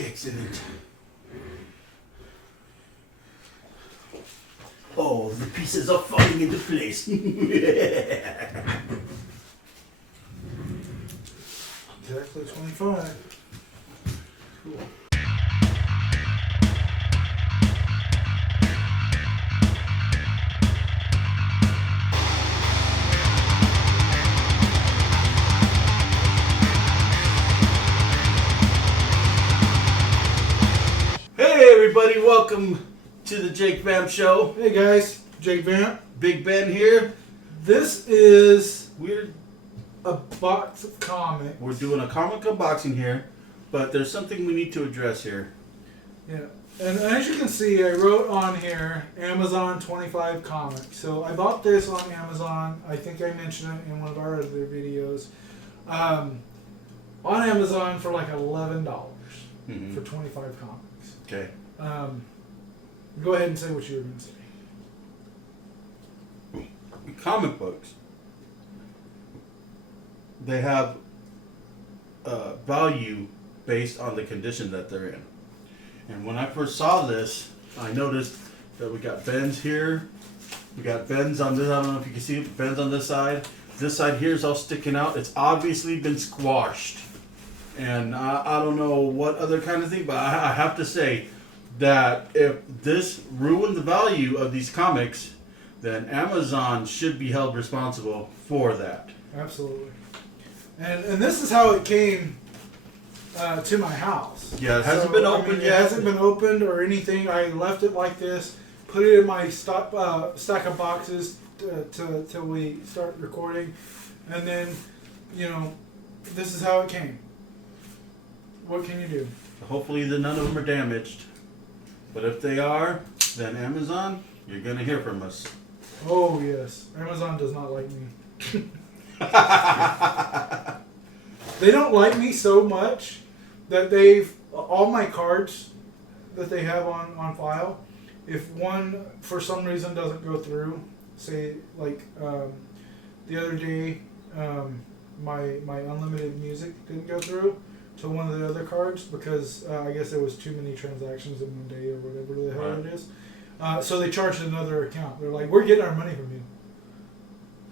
Excellent. Oh, the pieces are falling into place. Exactly 25. Cool. Hey everybody, welcome to the Jake Vamp Show. Hey guys, Jake Vamp. Big Ben here. This is We're a box of comics. doing a comic unboxing here, but there's something we need to address here. Yeah, and as you can see, I wrote on here Amazon 25 comics. So I bought this on Amazon. I think I mentioned it in one of our other videos. On Amazon for like $11 for 25 comics. Okay. Go ahead and say what you were going to say. Comic books, they have value based on the condition that they're in. And when I first saw this, I noticed that we got bends here. We got bends on this. I don't know if you can see it. Bends on this side. This side here is all sticking out. It's obviously been squashed. And I don't know what other kind of thing, but I have to say that if this ruined the value of these comics, then Amazon should be held responsible for that. Absolutely. And this is how it came to my house. Yeah, it hasn't been opened yet. It hasn't been opened or anything. I left it like this, put it in my stack of boxes till we start recording, and then, this is how it came. What can you do? Hopefully none of them are damaged. But if they are, then Amazon, you're going to hear from us. Oh, yes. Amazon does not like me. They don't like me so much that all my cards that they have on file, if one for some reason doesn't go through, say like the other day, my unlimited music didn't go through to one of the other cards because I guess there was too many transactions in one day or whatever the hell it is. So they charged another account. They're like, we're getting our money from you.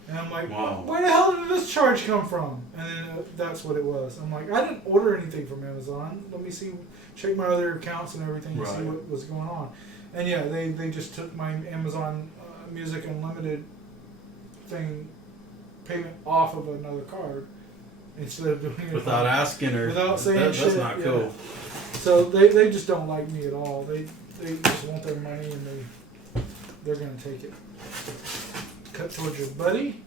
And I'm like, wow. Where the hell did this charge come from? And then that's what it was. I'm like, I didn't order anything from Amazon. Let me check my other accounts and everything and see what was going on. And yeah, they just took my Amazon Music Unlimited payment off of another card instead of doing it without asking or without saying shit. That's not cool. So they just don't like me at all. They just want their money and they're gonna take it. Cut towards your buddy,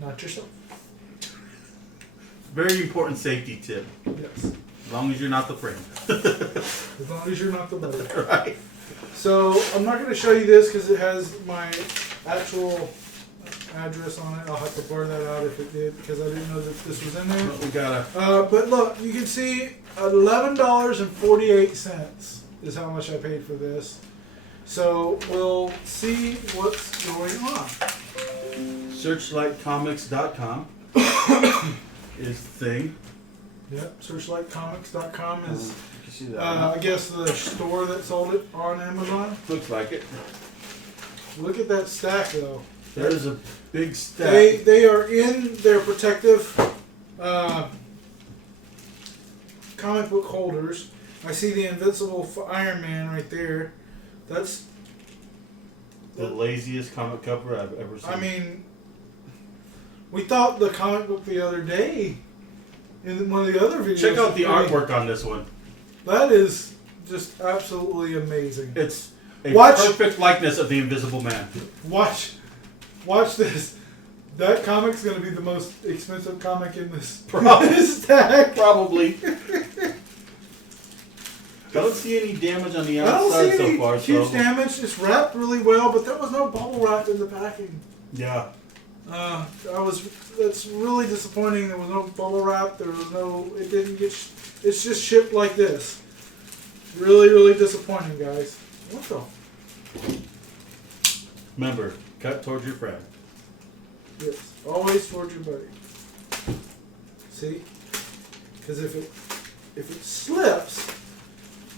not yourself. Very important safety tip. Yes. As long as you're not the friend. As long as you're not the buddy. Right. So I'm not going to show you this because it has my actual address on it. I'll have to blur that out if it did because I didn't know that this was in there. But we gotta. But look, you can see $11.48 is how much I paid for this. So we'll see what's going on. Searchlightcomics.com is the thing. Yep, searchlightcomics.com is, You can see that. I guess, the store that sold it on Amazon. Looks like it. Look at that stack, though. There's a big stack. They are in their protective comic book holders. I see the Invincible Iron Man right there. That's the laziest comic cover I've ever seen. I mean, we thought the comic book the other day in one of the other videos. Check out the artwork on this one. That is just absolutely amazing. It's a perfect likeness of the Invisible Man. Watch this. That comic's going to be the most expensive comic in this stack. Probably. I don't see any damage on the outside so far. Huge damage. It's wrapped really well, but there was no bubble wrap in the packing. Yeah. That's really disappointing. There was no bubble wrap. It didn't get. It's just shipped like this. Really, really disappointing, guys. What the? Remember, cut towards your friend. Yes, always towards your buddy. See? Because if it if it slips,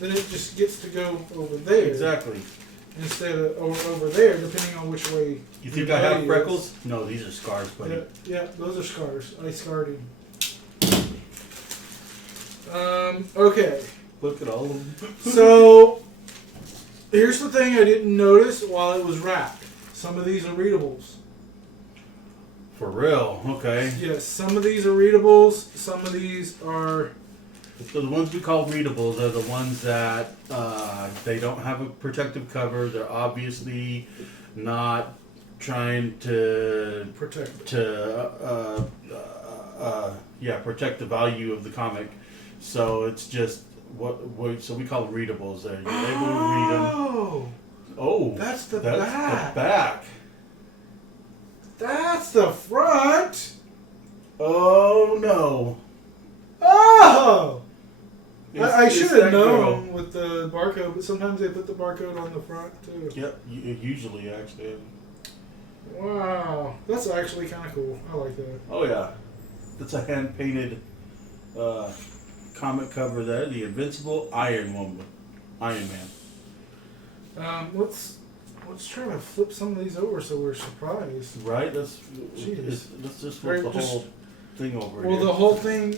then it just gets to go over there. Exactly. Instead of over there, depending on which way. You think I have freckles? No, these are scars, buddy. Yeah, those are scars. I scarred him. Okay. Look at all of them. So, here's the thing I didn't notice while it was wrapped. Some of these are readables. For real? Okay. Yes, some of these are readables. Some of these are... So the ones we call readables are the ones that they don't have a protective cover. They're obviously not trying to protect protect the value of the comic. So it's just so we call them readables. You're able to read them. Oh, that's the back. The back. That's the front. Oh no. Oh. I should have known known with the barcode, but sometimes they put the barcode on the front too. Yep, usually actually. Wow, that's actually kind of cool. I like that. Oh yeah, that's a hand painted comic cover there. The Invincible Iron Man. Let's try to flip some of these over so we're surprised. Right. Let's just flip the whole thing over. Well, the whole thing.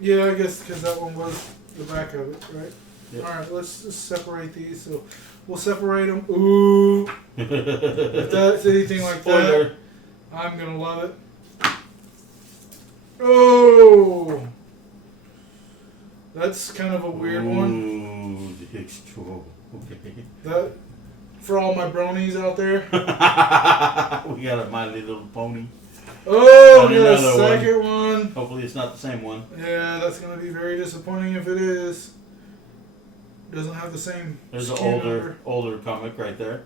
Yeah, I guess because that one was the back of it, right? Yep. All right, let's just separate these. So we'll separate them. Ooh. If that's anything like that, I'm going to love it. Oh. That's kind of a weird one. Ooh, the extra. Okay. That, for all my bronies out there. We got a My Little Pony. Oh, we got a second one. Hopefully it's not the same one. Yeah, that's going to be very disappointing if it is. Doesn't have the same. There's an older comic right there,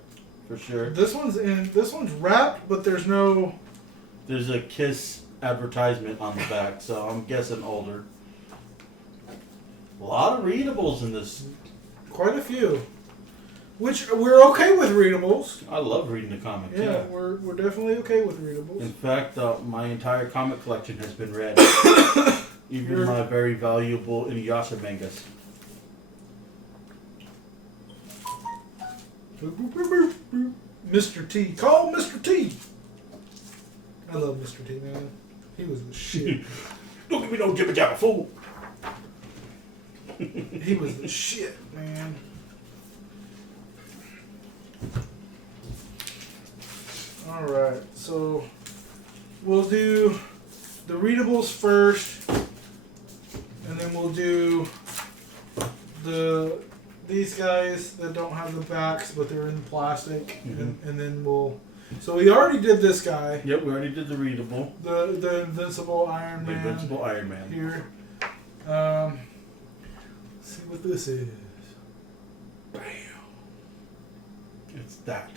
for sure. This one's wrapped, but there's no. There's a Kiss advertisement on the back, so I'm guessing older. A lot of readables in this. Quite a few. Which we're okay with readables. I love reading the comics. Yeah, Yeah. we're definitely okay with readables. In fact, my entire comic collection has been read. Even my very valuable Inuyasha mangas. Mr. T. Call Mr. T. I love Mr. T, man. He was the shit. Don't give me no jibber jabber fool. He was the shit, man. Alright, so we'll do the readables first, and then we'll do these guys that don't have the backs, but they're in plastic, and then we'll. So we already did this guy. Yep, we already did the readable. The Invincible Iron Man. The Invincible Iron Man. Here. Let's see what this is. Bam. It's that.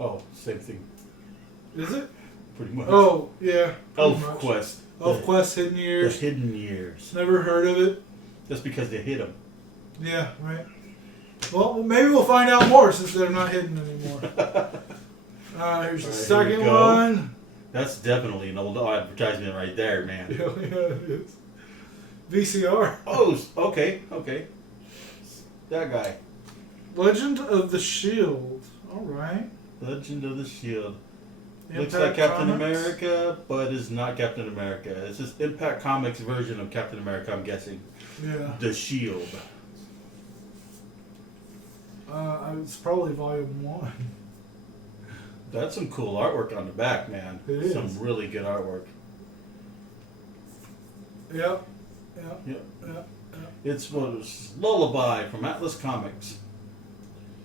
Oh, same thing. Is it? Pretty much. Oh, yeah. ElfQuest. ElfQuest Hidden Years. The Hidden Years. Never heard of it. Just because they hid them. Yeah, right. Well, maybe we'll find out more since they're not hidden anymore. Here's the second one. That's definitely an old advertisement right there, man. Yeah, it is. VCR. Oh, okay. That guy. Legend of the Shield. All right. Legend of the Shield. Impact Looks like Captain Comics. America, but is not Captain America. It's just Impact Comics version of Captain America, I'm guessing. Yeah. The Shield. It's probably volume 1. That's some cool artwork on the back, man. It is. Some really good artwork. Yep. It's Lullaby from Atlas Comics.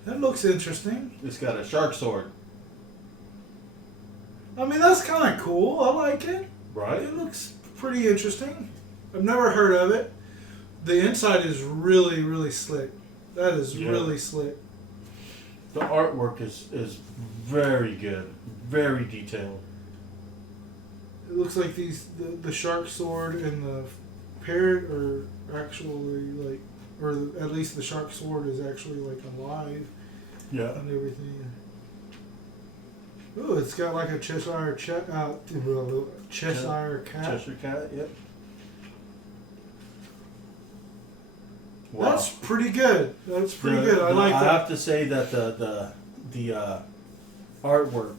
That looks interesting. It's got a shark sword. I mean, that's kind of cool. I like it. Right? It looks pretty interesting. I've never heard of it. The inside is really, really slick. That is really slick. The artwork is very good. Very detailed. It looks like the shark sword and the parrot are actually like, or at least the shark sword is actually like alive. Yeah. And everything. Ooh, it's got like a Cheshire cat. Cheshire Cat, yep. Wow. That's pretty good. That's pretty good. I like I that. have to say that the artwork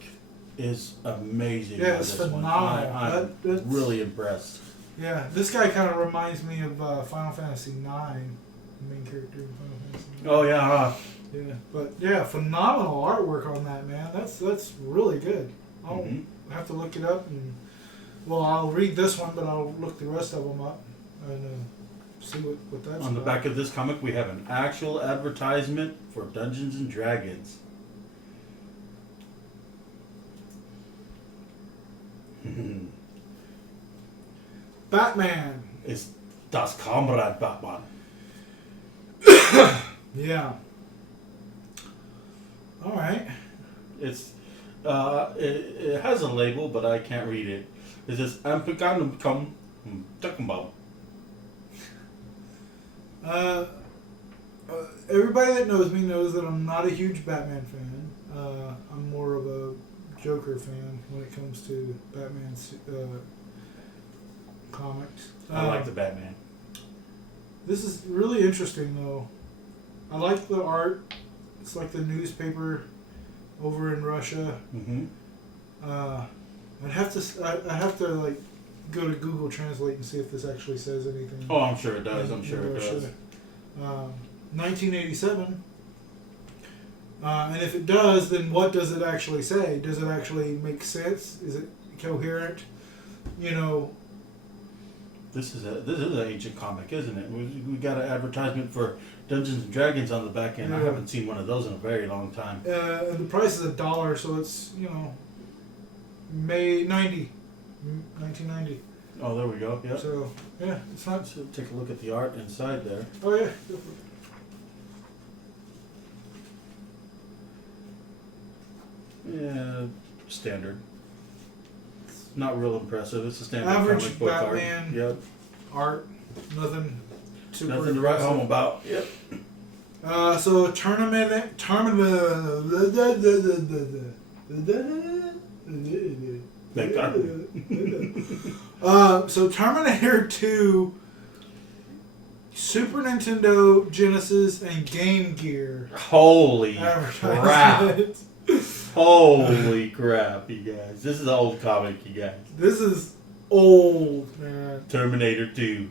is amazing. Yeah, on it's this one. phenomenal. I'm That's- really impressed. Yeah, this guy kind of reminds me of Final Fantasy IX, the main character in Final Fantasy IX. Oh yeah, huh? Yeah, but yeah, phenomenal artwork on that, man. That's really good. I'll Mhm. have to look it up, and well, I'll read this one, but I'll look the rest of them up and see what that's On the about. back of this comic, we have an actual advertisement for Dungeons and Dragons. Batman. It's Das Kamerad Batman. Yeah. All right. It's it has a label, but I can't read it. It says Ampikanum come Tuckambum. Everybody that knows me knows that I'm not a huge Batman fan. I'm more of a Joker fan when it comes to Batman's comics. I like the Batman. This is really interesting, though. I like the art. It's like the newspaper over in Russia. Mm-hmm. I'd have to like go to Google Translate and see if this actually says anything. Oh, I'm sure it does. I'm in sure it Russia. does. 1987. And if it does, then what does it actually say? Does it actually make sense? Is it coherent? You know. This is an ancient comic, isn't it? We got an advertisement for Dungeons and Dragons on the back end. I Yeah. haven't seen one of those in a very long time. And the price is $1, so it's May 1990. Oh, there we go. Yeah. So yeah, it's not. So take a look at the art inside there. Oh yeah. Yeah, standard. Not real impressive. It's a standard Average comic book Batman. art. Yep. Art, nothing. Super Nothing to write impressive. home about. Yep. So tournament. Thank God. So Terminator 2, Super Nintendo, Genesis, and Game Gear. Holy crap! advertisement. Holy crap, you guys! This is an old comic, you guys. This is old, man. Terminator 2.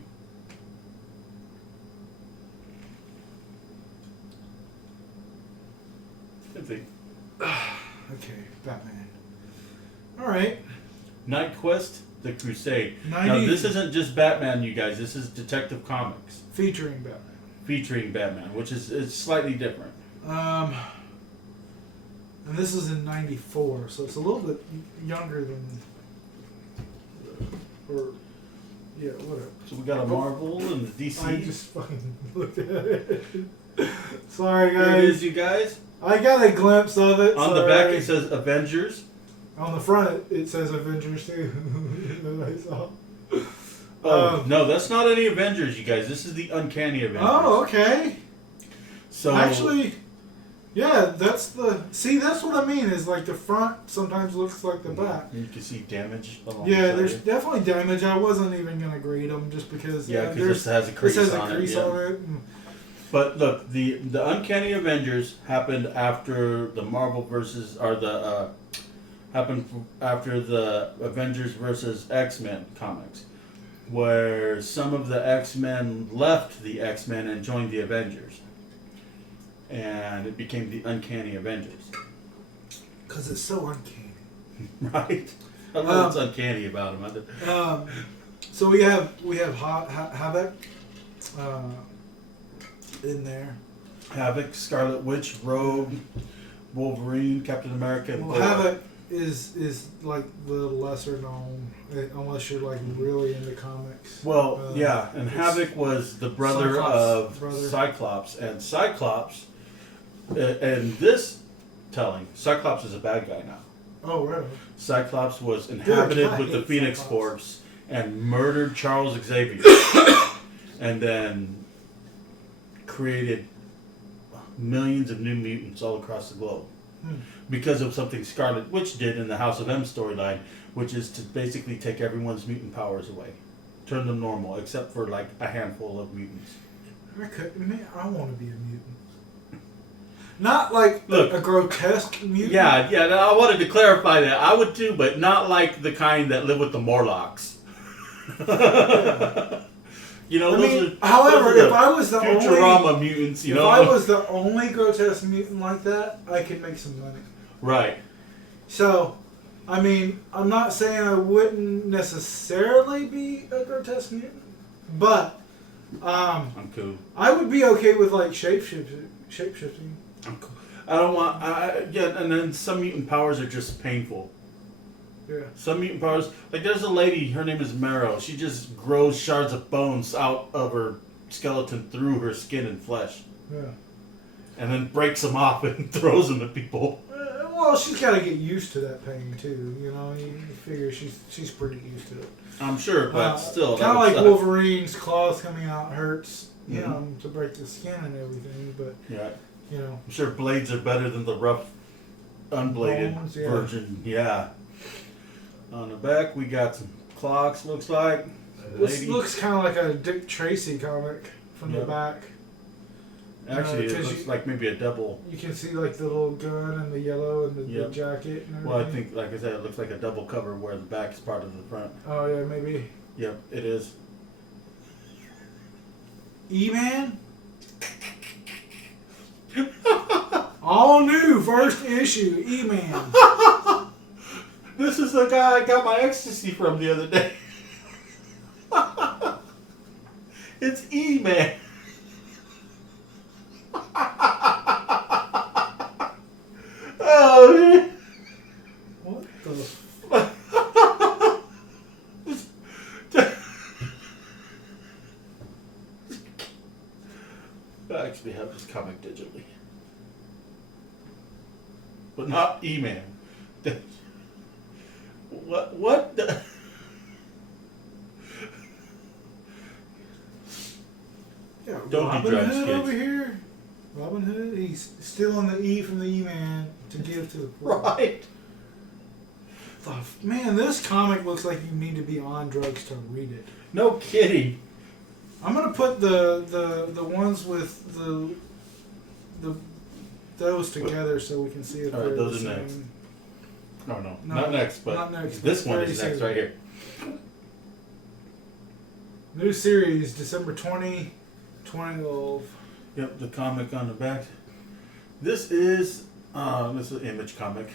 I think. Okay, Batman. All right. Night Quest, The Crusade. 90, Now this isn't just Batman, you guys. This is Detective Comics featuring Batman. featuring Batman, which is it's slightly different. And this is in '94, so it's a little bit younger than, or yeah, whatever. So we got a Marvel and the DC. I just fucking looked at it. Sorry, Here it guys. is, you guys. I got a glimpse of it. On the back sorry. it says Avengers. On the front it says Avengers too. that I saw. Oh no, that's not any Avengers, you guys. This is the Uncanny Avengers. Oh, okay. So Actually, yeah, that's what I mean. Is like the front sometimes looks like the back. you can see damage along Yeah, the there's side. definitely damage. I wasn't even gonna grade them just because. Yeah, because there's this has a crease this has a on crease it. Yeah. on it. and- But look, the Uncanny Avengers happened after the Marvel versus happened after the Avengers versus X-Men comics, where some of the X-Men left the X-Men and joined the Avengers, and it became the Uncanny Avengers. Cause it's so uncanny. Right? I don't know what's uncanny about them. So we have Havoc in there. Havoc, Scarlet Witch, Rogue, Wolverine, Captain America. and Well, Thor. Havoc is like the lesser known, unless you're like really into comics. Well, yeah, and it's Havoc was the brother Cyclops' of brother. Cyclops, and Cyclops, and this telling, Cyclops is a bad guy now. Oh, right. Cyclops was inhabited I with the hate Phoenix Cyclops. Force and murdered Charles Xavier, and then created millions of new mutants all across the globe. Because of something Scarlet Witch did in the House of M storyline, which is to basically take everyone's mutant powers away. Turn them normal, except for like a handful of mutants. I couldn't. Man, I want to be a mutant. Not like Look, a grotesque mutant. Yeah, I wanted to clarify that. I would too, but not like the kind that live with the Morlocks. You know, however, if I was the Futurama mutants, if I was the only grotesque mutant like that, I could make some money. Right. So, I mean, I'm not saying I wouldn't necessarily be a grotesque mutant, but I'm cool. I would be okay with like shapeshifting. I'm cool. I don't want. And then some mutant powers are just painful. Yeah. Some mutant powers, like there's a lady, her name is Marrow. She just grows shards of bones out of her skeleton through her skin and flesh. Yeah. And then breaks them off and throws them at people. Well, she's got to get used to that pain too. You know, you figure she's pretty used to it. I'm sure, but still. Kind of like Wolverine's claws coming out hurts, you know, to break the skin and everything. But yeah, you know, I'm sure blades are better than the rough, unbladed bones, version. Yeah. On the back, we got some clocks. Looks like. This looks kind of like a Dick Tracy comic from the back. Actually, it looks like maybe a double. You can see like the little gun and the yellow and the jacket and everything. Well, I think, like I said, it looks like a double cover where the back is part of the front. Oh yeah, maybe. Yep, it is. E-Man? All new first issue, E-Man. This is the guy I got my ecstasy from the other day. It's E-Man. Oh, man. What the? I actually have this comic digitally. But not E-Man. What the? Yeah, Don't Robin be drugs, Hood kids. over here. Robin Hood, he's stealing the E from the E-Man to give to the poor. Right. Man, this comic looks like you need to be on drugs to read it. No kidding. I'm gonna put the ones with those together so we can see if All right, they're those the are same. next. No, No, not next, but not next, this but one very is next soon. right here. New series, December 2012. Yep, the comic on the back. This is an Image comic.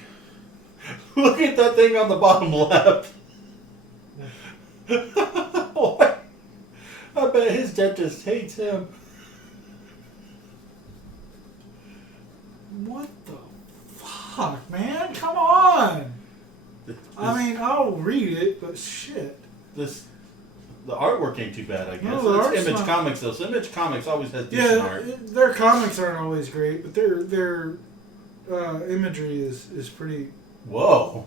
Look at that thing on the bottom left. Boy, I bet his dentist hates him. What the fuck, man? Come on! I mean, I'll read it, but shit. The artwork ain't too bad, I guess. No, the it's art's Image not- Comics though. So Image Comics always has decent art. Their comics aren't always great, but their imagery is pretty Whoa!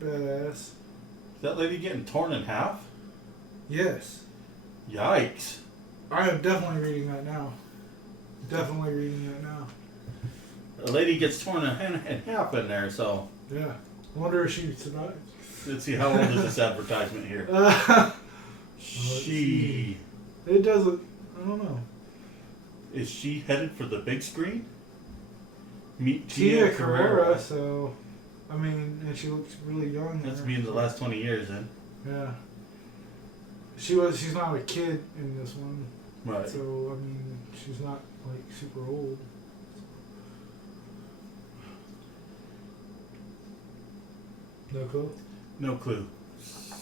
badass. Is that lady getting torn in half? Yes. Yikes! I am definitely reading that now. Definitely reading that now. A lady gets torn in half in there. So Yeah. I wonder if she survived. let's see, how old is this advertisement here? She It doesn't. I don't know. is she headed for the big screen? Meet Tia Carrera. So, I mean, and she looks really young. That's there. me in the last 20 years, then. Yeah. She's not a kid in this one. Right. So, I mean, she's not like super old. No clue. No clue.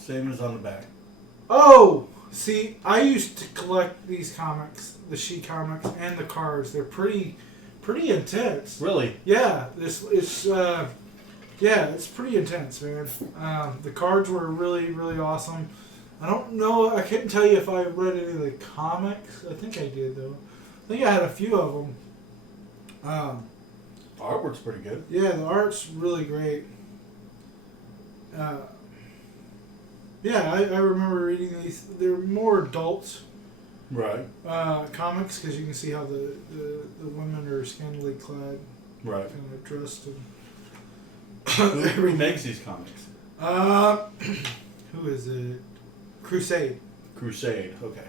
Same as on the back. Oh, see, I used to collect these comics, the She comics and the cards. They're pretty intense. Really? Yeah, it's pretty intense, man. The cards were really awesome. I don't know. I couldn't tell you if I read any of the comics. I think I did though. I think I had a few of them. The artwork's pretty good. Yeah, the art's really great. Yeah, I remember reading these. They're more adult Right. comics because you can see how the women are scantily clad, Right. kind of dressed. And Who makes these comics? who is it? Crusade. Crusade. Okay.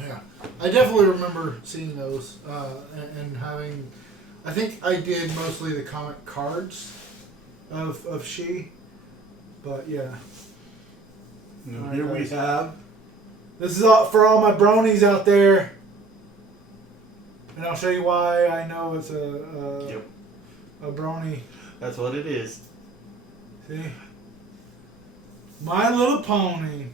Yeah, I definitely remember seeing those and having. I think I did mostly the comic cards of She, but yeah. And here we have. This is all for all my bronies out there, and I'll show you why I know it's a brony. That's what it is. See, My Little Pony.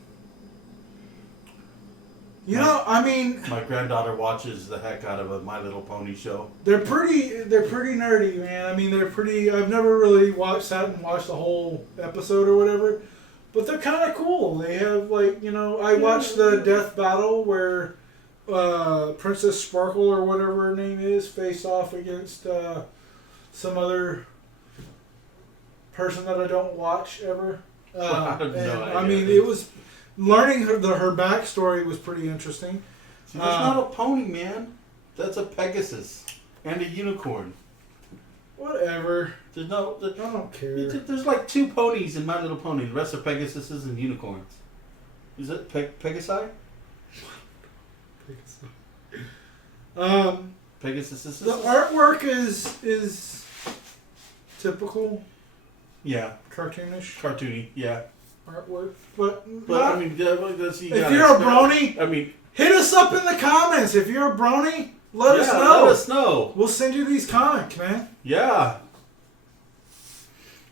You know, I mean, my granddaughter watches the heck out of a My Little Pony show. They're pretty nerdy, man. I mean, they're pretty. I've never really sat and watched the whole episode or whatever, but they're kind of cool. They have I watched the death battle where Princess Sparkle or whatever her name is face off against some other person that I don't watch ever. I mean, it was learning her backstory was pretty interesting. See, that's not a pony, man. That's a Pegasus and a unicorn. Whatever. I don't care. There's like 2 ponies in My Little Pony. The rest are Pegasuses and unicorns. Is it Pegasi? Pegasus. The artwork is typical. Yeah. Cartoonish. Cartoony. Yeah. Artwork, but I mean, if you're a brony, I mean, hit us up in the comments. If you're a brony, let us know. Let us know. We'll send you these comics, man. Yeah.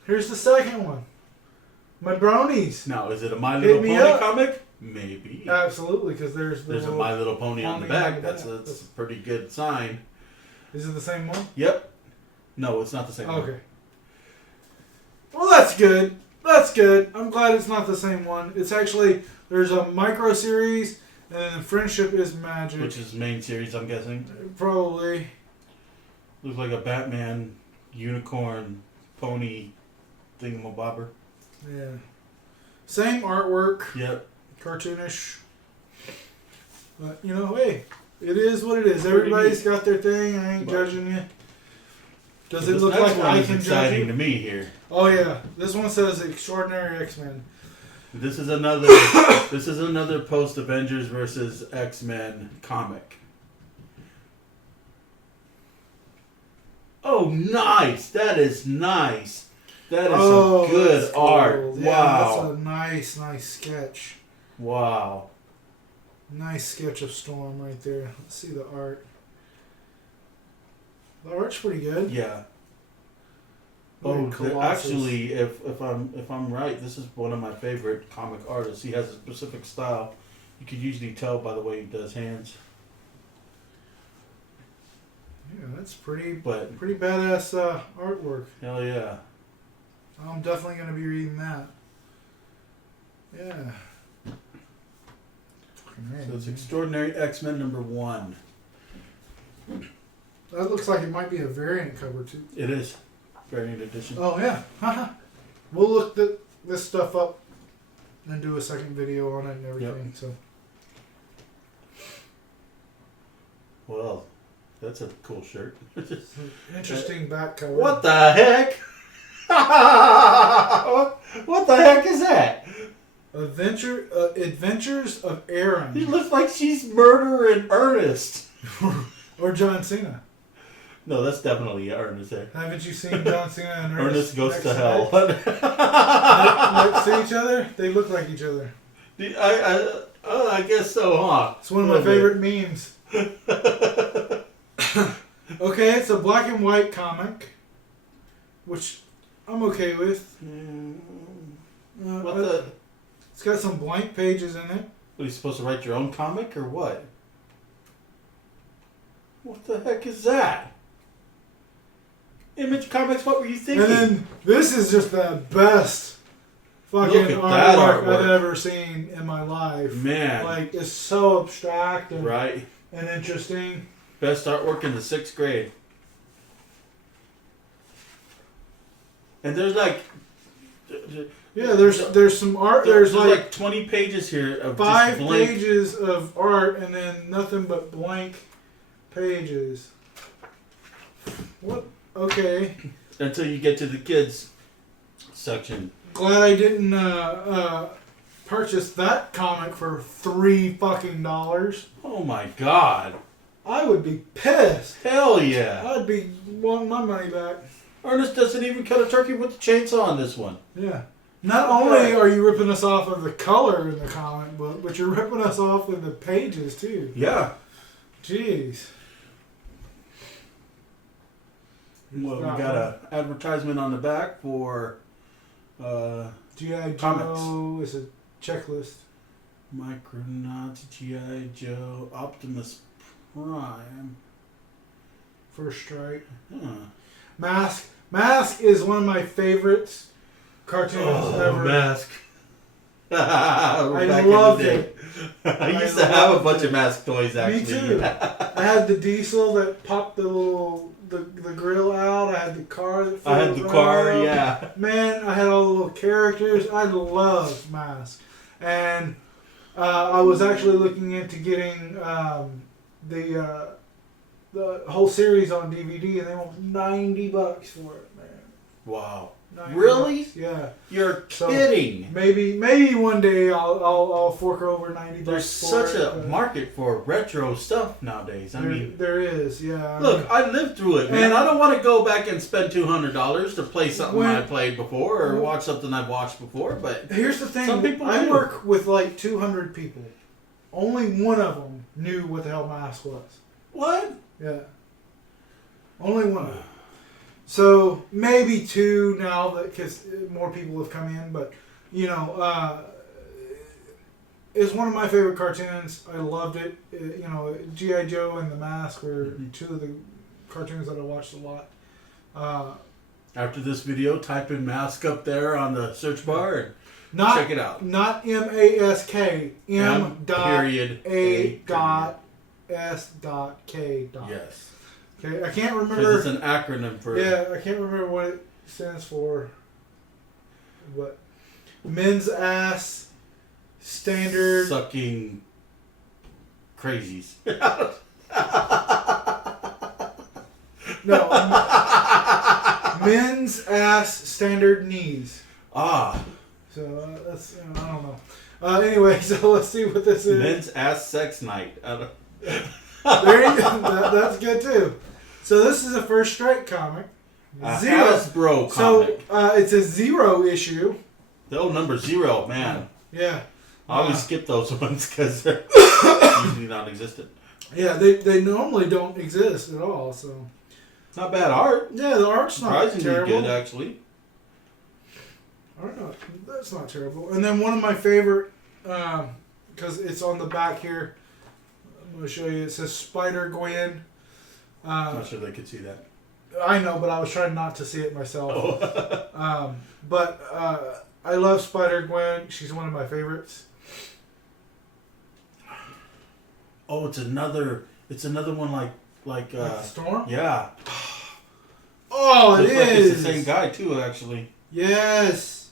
Here's the second one. My bronies. Now, is it a My Little Pony comic? Maybe. Absolutely, because there's a My Little Pony on the back. That's a pretty good sign. Is it the same one? Yep. No, it's not the same one. Okay. Well, that's good. That's good. I'm glad it's not the same one. It's actually, there's a micro series, and then Friendship is Magic. Which is main series, I'm guessing. Probably. Looks like a Batman, unicorn, pony thingamabobber. Yeah. Same artwork. Yep. Cartoonish. But, hey, it is what it is. Everybody's got their thing. I ain't judging you. Does it look like I can judge you? To me here. Oh yeah, this one says Extraordinary X-Men. This is another post Avengers versus X-Men comic. Oh, nice! That is nice. That is some good art. Yeah, wow. That's a nice sketch. Wow. Nice sketch of Storm right there. Let's see the art. The art's pretty good. Yeah. Actually, if I'm right, this is one of my favorite comic artists. He has a specific style. You can usually tell by the way he does hands. Yeah, that's pretty badass artwork. Hell yeah. I'm definitely going to be reading that. Yeah. So it's Extraordinary X-Men #1. That looks like it might be a variant cover too. It is. Variant edition. Oh yeah. We'll look this stuff up and do a second video on it and everything. Yep. So. Well, that's a cool shirt. Interesting back cover. What the heck? What the heck is that? Adventures of Aaron. He looks like she's Murder in Earnest. Or John Cena. No, that's definitely Ernest there. Haven't you seen John Cena and Ernest Goes to Hell? Next to each other? They look like each other. I guess so, huh? It's one of my favorite memes. Okay, it's a black and white comic, which I'm okay with. It's got some blank pages in it. Are you supposed to write your own comic or what? What the heck is that? Image Comics, what were you thinking? And then this is just the best fucking artwork I've ever seen in my life. Man. Like, it's so abstract and, right. And interesting. Best artwork in the 6th grade. And there's like... Yeah, there's some art. There's like 20 pages here of 5 just blank pages of art and then nothing but blank pages. What? Okay. Until you get to the kids section. Glad I didn't purchased that comic for $3 fucking. Oh my god. I would be pissed. Hell yeah. I'd be wanting my money back. Ernest doesn't even cut a turkey with the chainsaw on this one. Yeah. Not only are you ripping us off of the color in the comic book, but you're ripping us off with the pages too. Yeah. Jeez. Well, we got a advertisement on the back for G.I. comics. Joe is a checklist. Micronauts, G.I. Joe, Optimus Prime. First Strike. Huh. Mask is one of my favorites cartoons ever. Mask. I loved it. I used to have a bunch of Mask toys, actually. Me too. I had the diesel that popped the little the grill out. I had the car that I had the car, yeah. Man, I had all the little characters. I loved Mask. And I was actually looking into getting the whole series on DVD, and they want $90 for it, man. Wow. Really? Yeah. You're kidding. Maybe one day I'll fork over $90. There's such a market for retro stuff nowadays. I mean, there is. Yeah. Look, I lived through it, man. I don't want to go back and spend $200 to play something I played before or watch something I've watched before. But here's the thing: some people I work with like 200 people. Only one of them knew what the hell Mask was. What? Yeah. Only one of them. So maybe two now, that because more people have come in. But it's one of my favorite cartoons. I loved it. G.I. Joe and The Mask were two of the cartoons that I watched a lot. After this video, type in Mask up there on the search bar and check it out. Not MASK. M.A.S.K. Yes. Okay, I can't remember. Because it's an acronym for... Yeah, I can't remember what it stands for. But men's ass standard... Sucking crazies. No. Men's ass standard knees. Ah. So that's... I don't know. Anyway, so let's see what this is. Men's ass sex night. There you go. That's good too. So this is a First Strike comic. Hasbro comic. So it's a 0 issue. The old number 0, man. Yeah. I always skip those ones because they're usually non-existent. Yeah, they normally don't exist at all. So not bad art. Yeah, the art's not surprisingly terrible. good, actually. That's not terrible. And then one of my favorite, because it's on the back here. I'm going to show you. It says Spider-Gwen. I'm not sure they could see that. I know, but I was trying not to see it myself. Oh. But I love Spider-Gwen. She's one of my favorites. Oh, it's another one like Storm? Yeah. Oh, it looks is. Like it's the same guy too, actually. Yes.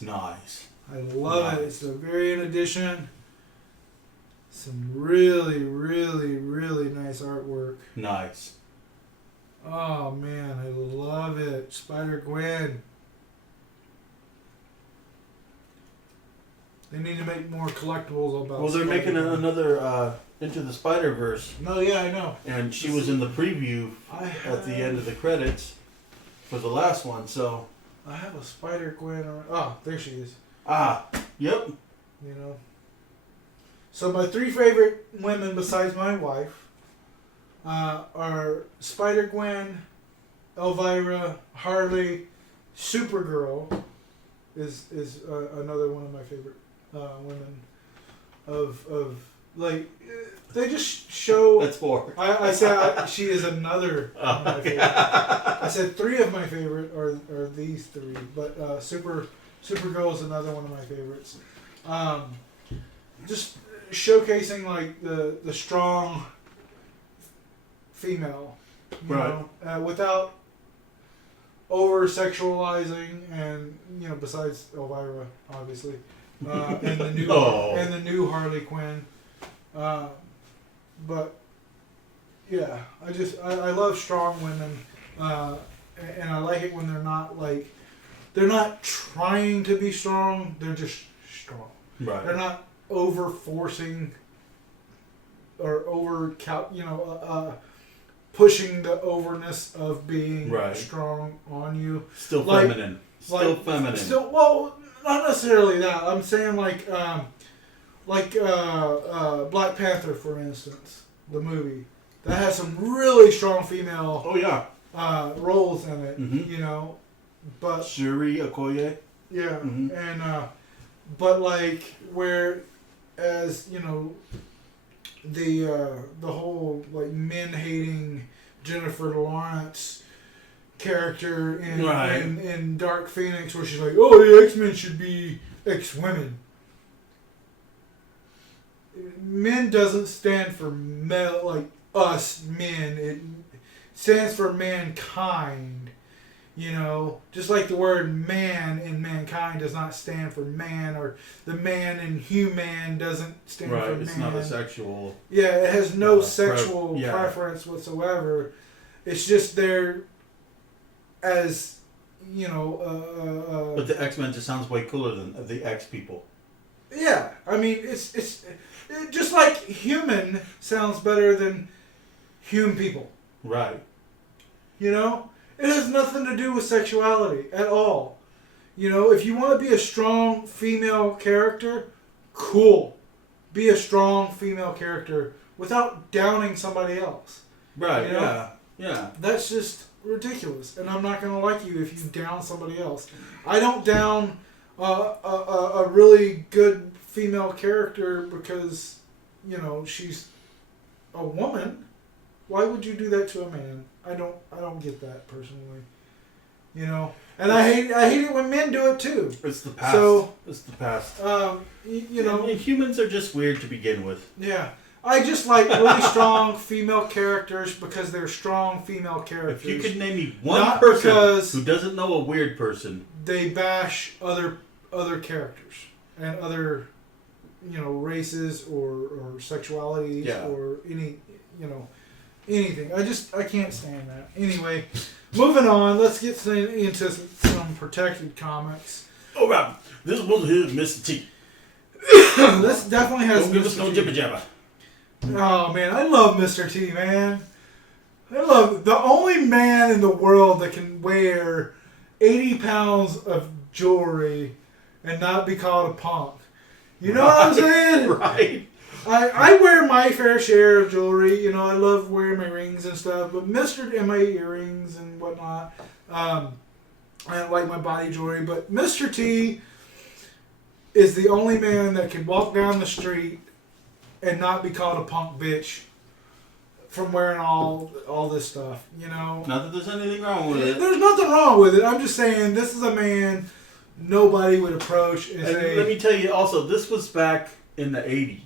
Nice. I love it. It's a variant edition. Some really, really, really nice artwork. Nice. Oh man, I love it. Spider-Gwen. They need to make more collectibles about. Well, they're making another Into the Spider-Verse. No, yeah, I know. And she was in the preview at the end of the credits for the last one. So I have a Spider-Gwen. Oh, there she is. Ah, yep. You know. So my 3 favorite women besides my wife are Spider-Gwen, Elvira, Harley, Supergirl is another one of my favorite women of like they just show. That's 4. I said she is another one of my favorite. I said 3 of my favorite are these 3, but Supergirl is another one of my favorites. Just showcasing like the strong female, you know, without over sexualizing, and besides Elvira, obviously, and the new Harley Quinn, but yeah, I love strong women, and I like it when they're they're not trying to be strong. They're just strong. Right. They're not over forcing or pushing the overness of being strong on you. Still feminine. Still feminine. Still, well, not necessarily that. I'm saying like Black Panther, for instance, the movie that has some really strong female. Oh yeah. Roles in it, Mm-hmm. you know, but Shuri Okoye. yeah, Mm-hmm. and but like whereas you know the whole like men hating Jennifer Lawrence character in Dark Phoenix, where she's like, oh, the X-Men should be X-women. Men doesn't stand for male, like us men. It stands for mankind. You know, just like the word man in mankind does not stand for man, or the man in human doesn't stand for man. It's not a sexual. Yeah, it has no sexual preference whatsoever. It's just there as, you know. But the X-Men just sounds way cooler than the X people. Yeah, I mean, it's just like human sounds better than human people. Right. You know? It has nothing to do with sexuality at all. You know, if you want to be a strong female character, cool. Be a strong female character without downing somebody else. Right, you know? Yeah. That's just ridiculous. And I'm not going to like you if you down somebody else. I don't down a really good female character because, you know, she's a woman. Why would you do that to a man? I don't get that personally. You know, and I hate it when men do it too. It's the past. It's the past. You know, humans are just weird to begin with. Yeah, I just like really strong female characters because they're strong female characters. If you could name me one person who doesn't know a weird person, they bash other characters and other, you know, races or sexualities or any, you know. Anything. I can't stand that. Anyway, moving on. Let's get into some protected comics. Oh, Rob, this one here is Mr. T. This definitely has Don't give us no jibber jabber. Oh, man. I love Mr. T, man. I love the only man in the world that can wear 80 pounds of jewelry and not be called a punk. You know what I'm saying? Right. I wear my fair share of jewelry. You know, I love wearing my rings and stuff, but and my earrings and whatnot. I don't like my body jewelry, but Mr. T is the only man that can walk down the street and not be called a punk bitch from wearing all this stuff. You know, not that there's anything wrong with it. There's nothing wrong with it. I'm just saying this is a man nobody would approach and say. Let me tell you, also, this was back in the 80s.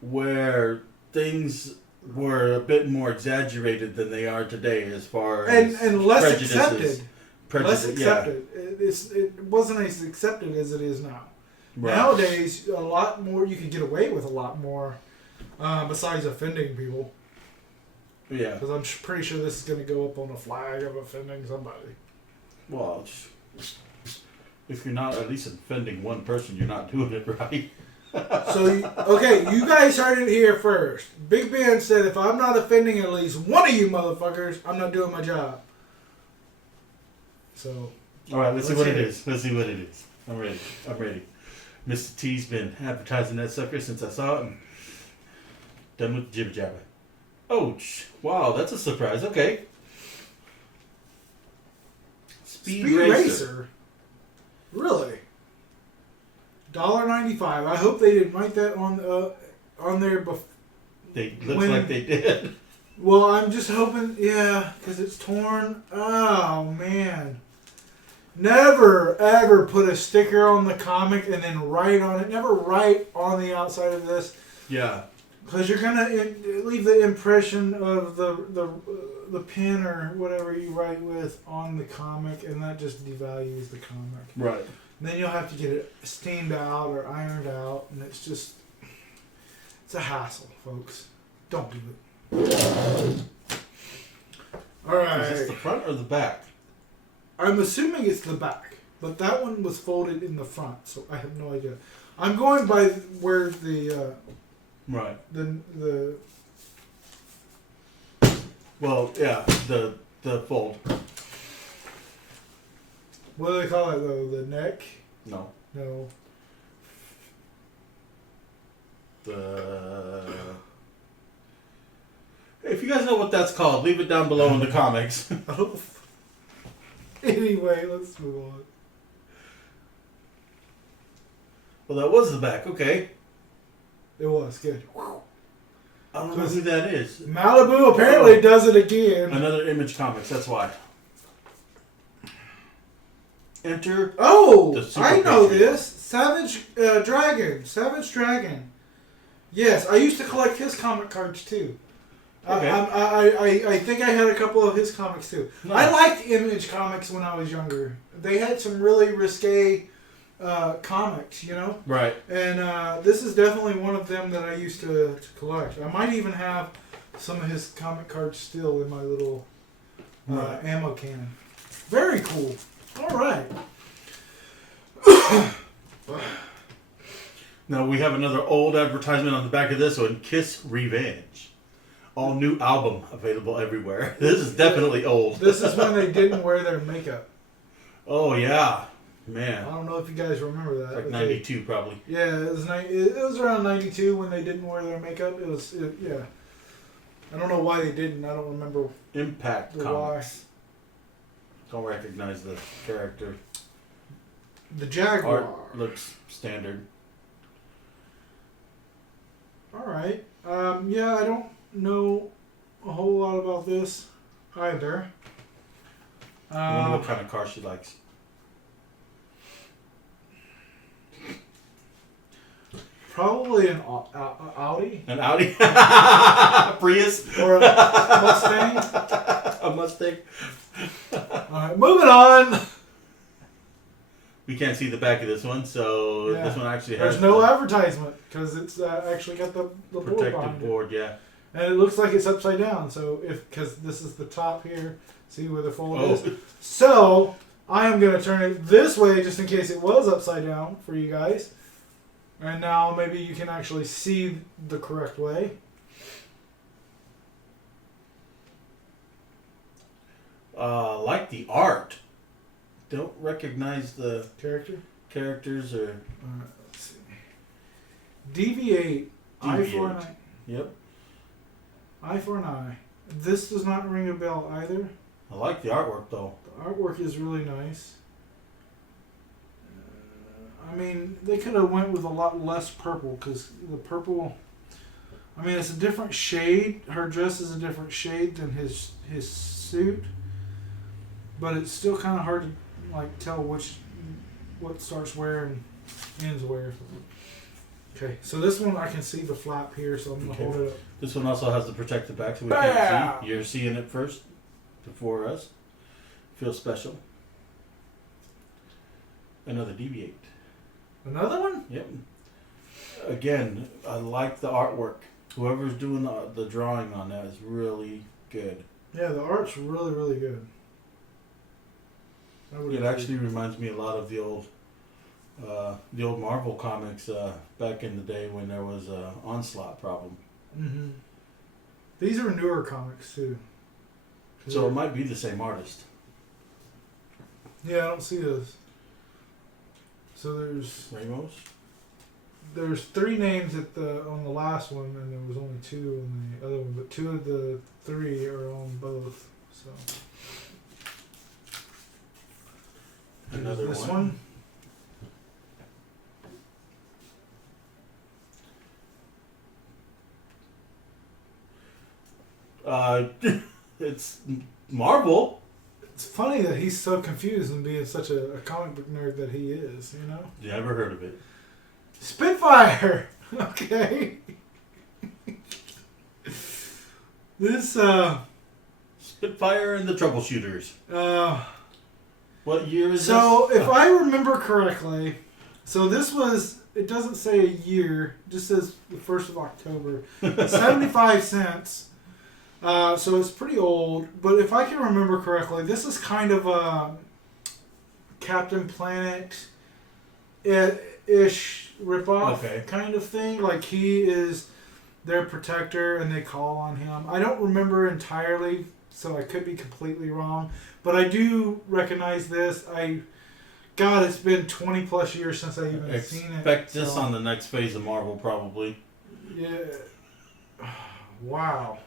Where things were a bit more exaggerated than they are today, as far as and less prejudices. accepted. Less accepted. Yeah. It wasn't as accepted as it is now. Right. Nowadays, a lot more you can get away with a lot more, besides offending people. Yeah. Because I'm pretty sure this is going to go up on a flag of offending somebody. Well, if you're not at least offending one person, you're not doing it right. So, okay, you guys heard it here first. Big Ben said, if I'm not offending at least one of you motherfuckers, I'm not doing my job. So, all right, let's see what it is. Let's see what it is. I'm ready. Mr. T's been advertising that sucker since I saw it. And done with the jibber jabber. Oh, wow, that's a surprise. Okay. Speed Racer. Really? $1.95. I hope they didn't write that on there before. Looks like they did. Well, I'm just hoping, yeah, because it's torn. Oh, man. Never, ever put a sticker on the comic and then write on it. Never write on the outside of this. Yeah. Because you're going to leave the impression of the pen or whatever you write with on the comic, and that just devalues the comic. Right. And then you'll have to get it steamed out or ironed out, and it's a hassle, folks. Don't do it. All right. Is this the front or the back? I'm assuming it's the back. But that one was folded in the front, so I have no idea. I'm going by where the Right. the Well, yeah, the fold. what do they call it though? The neck? No. No. The. If you guys know what that's called, leave it down below in the comics. Anyway, let's move on. Well, that was the back. Okay. It was good. I don't know who that is. Malibu apparently does it again. Another Image Comics. That's why. Enter. Oh, the Super I know Patriot. this. Savage Dragon. Savage Dragon. Yes, I used to collect his comic cards too. Okay. I think I had a couple of his comics too. Nice. I liked Image Comics when I was younger. They had some really risque comics, you know? Right. And this is definitely one of them that I used to collect. I might even have some of his comic cards still in my little Right. ammo can. Very cool. All right. Now we have another old advertisement on the back of this one. Kiss Revenge. All new album available everywhere. This is definitely old. This is when they didn't wear their makeup. Oh yeah, I man. don't know if you guys remember that. Like but 92 probably. Yeah, it was around 92 when they didn't wear their makeup. Yeah. I don't know why they didn't. I don't remember Impact the Comics. Don't recognize the character. The Jaguar. Art looks standard. All right. Yeah, I don't know a whole lot about this either. I wonder what kind of car she likes. Probably an Audi An Audi? Prius? or a Mustang. A Mustang? All right, moving on. We can't see the back of this one, so Yeah. this one actually has There's no the advertisement because it's actually got the board protective behind it. board, yeah. And it looks like it's upside down. So because this is the top here, see where the fold is. Oh, So I am gonna turn it this way just in case it was upside down for you guys. And now maybe you can actually see the correct way. like the art. Don't recognize the Character. characters or. Let's see. Deviate. Eye for an Deviate. eye. Yep. Eye for an eye. This does not ring a bell either. I like the artwork though. The artwork is really nice. I mean, they could have went with a lot less purple because the purple. I mean, it's a different shade. Her dress is a different shade than his suit, but it's still kind of hard to like tell what starts where and ends where. Okay, so this one I can see the flap here, so I'm gonna Okay. hold it up. This one also has the protective back, so we Bam! can't see. You're seeing it first before us. Feels special. Another Deviate. Another one? Yep. Again, I like the artwork. Whoever's doing the drawing on that is really good. Yeah, the art's really, really good. I would It agree. actually reminds me a lot of the old Marvel comics back in the day when there was a Onslaught problem. Mm-hmm. These are newer comics too. So it might be the same artist. Yeah, I don't see those. So there's 3 names on the last one, and there was only 2 on the other one, but 2 of the 3 are on both. So Another this one. It's Marvel. It's funny that he's so confused and being such a comic book nerd that he is. You know, Never heard of it. Spitfire. Okay. This Spitfire and the Troubleshooters. What year is So, this? if I remember correctly, so this was, it doesn't say a year, it just says the 1st of October. 75 cents. So it's pretty old, but if I can remember correctly, this is kind of Captain Planet ish ripoff kind of thing. Like he is their protector and they call on him. I don't remember entirely, so I could be completely wrong. But I do recognize this. God, it's been 20 plus years since I even seen it. Expect this on the next phase of Marvel, probably. Yeah. Wow.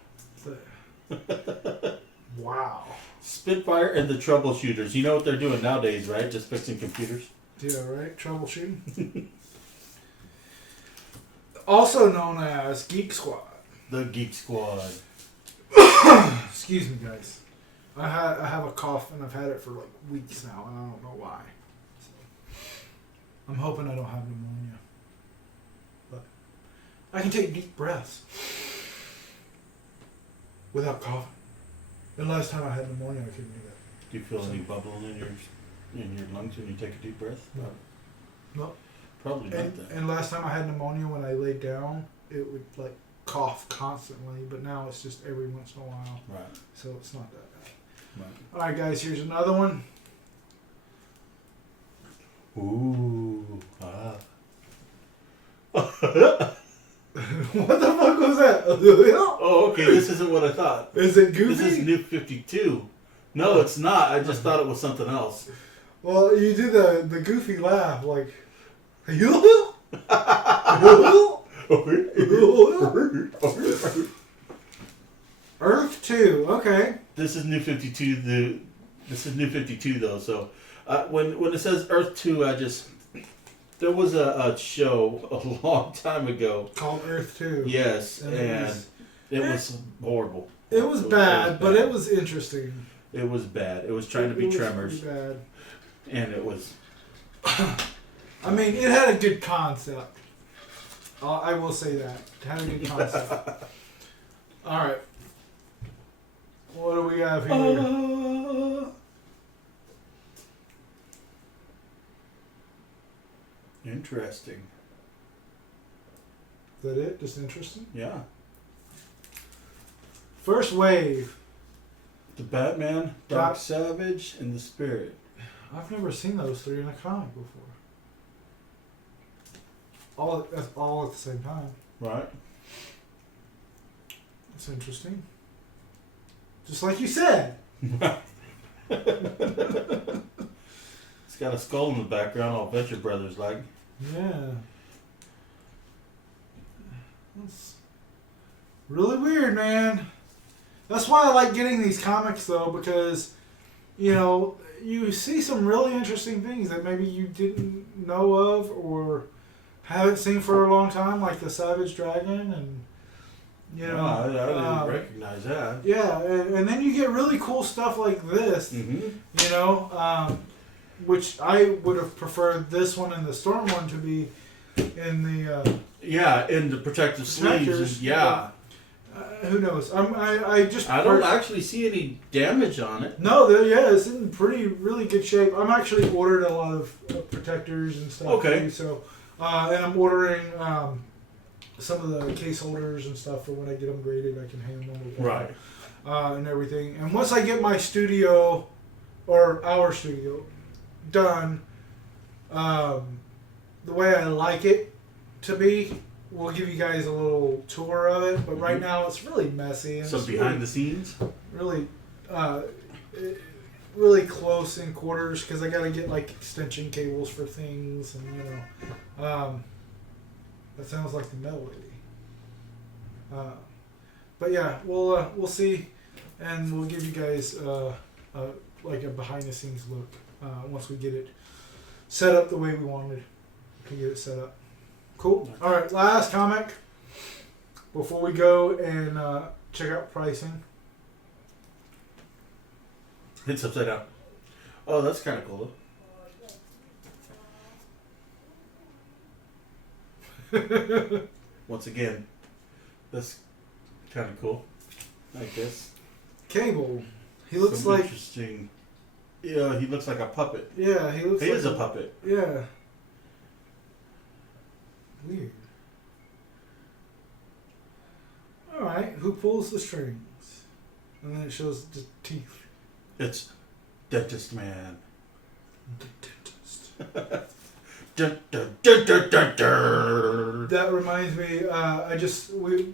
Wow. Spitfire and the Troubleshooters. You know what they're doing nowadays, right? Just fixing computers. Yeah, right? Troubleshooting. Also known as Geek Squad. The Geek Squad. Excuse me, guys. I have a cough and I've had it for like weeks now and I don't know why. So, I'm hoping I don't have pneumonia. But I can take deep breaths without coughing. The last time I had pneumonia, I couldn't do that. Do you feel any bubbling in your lungs when you take a deep breath? No. Probably not that. And last time I had pneumonia, when I laid down, it would like cough constantly. But now it's just every once in a while. Right. So it's not that bad. Right. All right, guys. Here's another one. Ooh. Ah. What the fuck was that? Oh, okay. This isn't what I thought. Is it Goofy? This is New 52. No, it's not. I just thought it was something else. Well, you do the Goofy laugh, like. Earth 2. Okay. This is New 52. This is New 52 though. So when it says Earth 2, there was a show a long time ago Called Earth 2. Yes, and it was horrible. It was bad, but it was interesting. It was bad. It was trying to be Tremors. Bad. And it was. I mean, it had a good concept. I will say that. It had a good concept. All right. What do we have here? Interesting. Is that it? Just interesting? Yeah. First wave. The Batman, Dark Savage, and the Spirit. I've never seen those three in a comic before. All at the same time. Right. That's interesting. Just like you said. It's got a skull in the background, all Venture Brothers like. Yeah. That's really weird, man. That's why I like getting these comics, though, because, you know, you see some really interesting things that maybe you didn't know of or haven't seen for a long time, like the Savage Dragon, and, you know. I didn't recognize that. Yeah, and then you get really cool stuff like this, you know, which I would have preferred this one and the Storm one to be in the... yeah, in the protective sleeves. Yeah. Who knows? I don't actually see any damage on it. No, it's in really good shape. I'm actually ordered a lot of protectors and stuff. Okay. Too, so, and I'm ordering some of the case holders and stuff for when I get them graded. I can hang them on the wall. Right. And everything. And once I get my studio, or our studio, done, the way I like it to be, we'll give you guys a little tour of it, but right now it's really messy. And So behind the scenes? Really, really close in quarters because I got to get like extension cables for things, and you know, that sounds like the metal lady. But yeah, we'll see, and we'll give you guys like a behind the scenes look once we get it set up the way we wanted to get it set up. Cool. All right, last comic before we go and check out pricing. It's upside down. Oh, that's kind of cool. Once again, that's kind of cool. I guess. Cable. He looks Some like interesting. Yeah, he looks like a puppet. Yeah, he looks. He like is a puppet. Yeah. Weird. Alright, who pulls the strings? And then it shows the teeth. It's Dentist Man. Dun, dun, dun, dun, dun, dun. That reminds me. The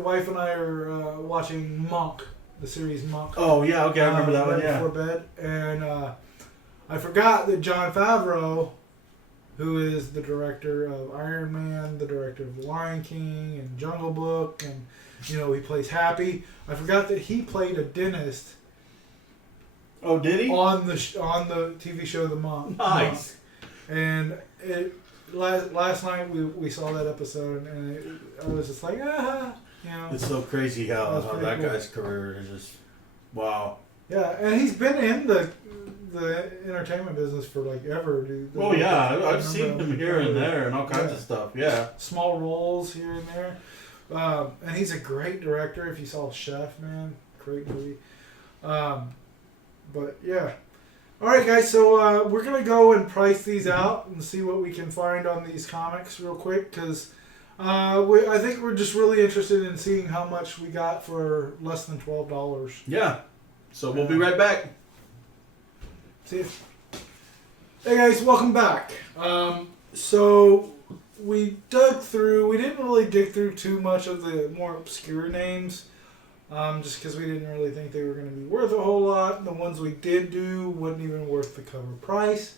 wife and I are watching Monk, the series Monk. Oh yeah, okay, I remember that one. Right Yeah. before bed, and I forgot that Jon Favreau, who is the director of Iron Man, the director of Lion King and Jungle Book, and he plays Happy. I forgot that he played a dentist. Oh, did he? On the TV show The Monk. Nice. And last night we saw that episode, and I was just like, It's so crazy how that cool. guy's career is just wow. Yeah, and he's been in the entertainment business for like ever, dude. Oh yeah, I've seen him here and there and all kinds of stuff. Yeah. Small roles here and there. And he's a great director. If you saw Chef, man, great movie. But yeah. All right, guys. So we're gonna go and price these out and see what we can find on these comics real quick, because I think we're just really interested in seeing how much we got for less than $12. Yeah. So we'll be right back. See you. Hey guys, welcome back. So we dug through. We didn't really dig through too much of the more obscure names. Just because we didn't really think they were going to be worth a whole lot. The ones we did do wasn't even worth the cover price.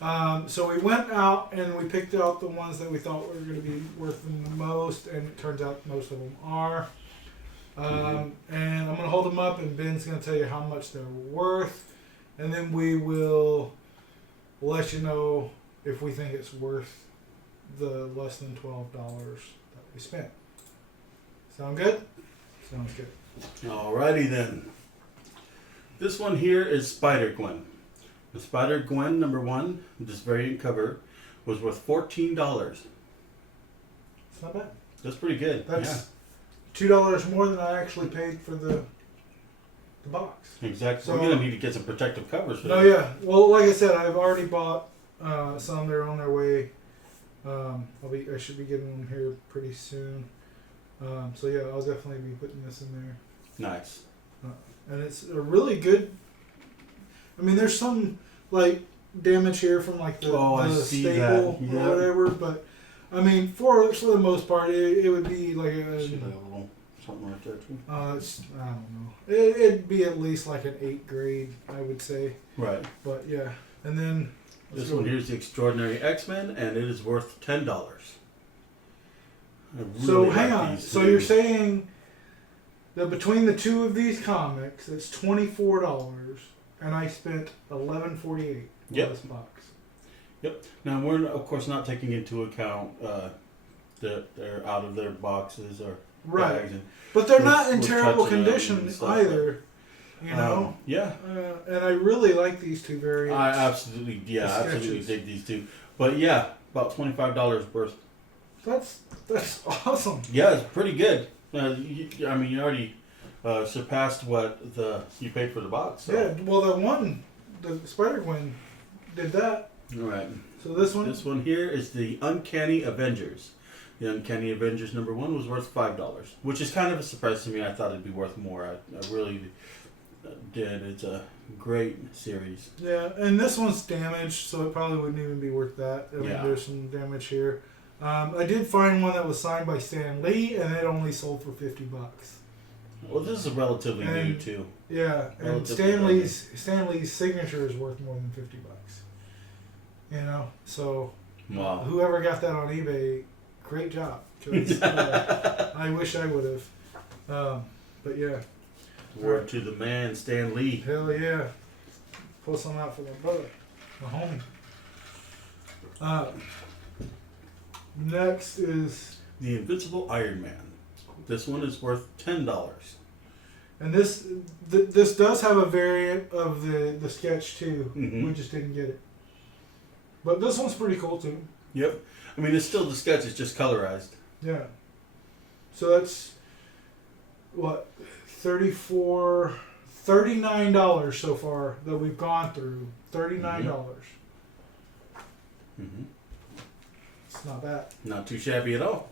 So we went out and we picked out the ones that we thought were going to be worth the most, and it turns out most of them are. And I'm going to hold them up, and Ben's going to tell you how much they're worth, and then we will let you know if we think it's worth the less than $12 that we spent. Sound good? Sounds good. Alrighty then. This one here is Spider-Gwen. The Spider-Gwen #1, this variant cover, was worth $14. It's not bad. That's pretty good. That's $2 more than I actually paid for the box. Exactly. So, we're gonna need to get some protective covers for No, that. yeah. Well, like I said, I've already bought some. They're on their way. I should be getting them here pretty soon. So yeah, I'll definitely be putting this in there. Nice. And it's a really good. I mean, there's some like damage here from like the staple that. Yeah. or whatever, but I mean, for the most part, it would be like Should have a little something right there too. I don't know. It'd be at least like an 8th grade, I would say. Right. But yeah, and then This one here is the Extraordinary X-Men, and it is worth $10. So hang on. So you're saying that between the two of these comics, it's $24, and I spent $11.48 for this box. Yep. Now we're of course not taking into account that they're out of their boxes or bags, and But they're not in we're terrible touching them condition and stuff, either. You know. Yeah. And I really like these two variants. I absolutely dig these two. But yeah, about $25 worth. That's awesome. Yeah, it's pretty good. You already surpassed what you paid for the box. So. Yeah. Well, the Spider-Gwen, did that. All right. So this one. This one here is the Uncanny Avengers. The Uncanny Avengers #1 was worth $5, which is kind of a surprise to me. I thought it'd be worth more. I really did. It's a great series. Yeah, and this one's damaged, so it probably wouldn't even be worth that. I mean, there's some damage here. I did find one that was signed by Stan Lee, and it only sold for $50. Well, this is relatively new too. Yeah, and Stan Lee's signature is worth more than $50. You know, so Wow. whoever got that on eBay, great job. 'Cause, I wish I would have. But yeah. Word to the man, Stan Lee. Hell yeah. Pull some out for my brother, my homie. Next is The Invincible Iron Man. This one is worth $10. and this does have a variant of the sketch too. Mhm. We just didn't get it. But this one's pretty cool too. Yep. I mean, it's still the sketch. It's just colorized. Yeah. So that's what $39 so far that we've gone through. $39. Mm-hmm. It's not bad. Not too shabby at all.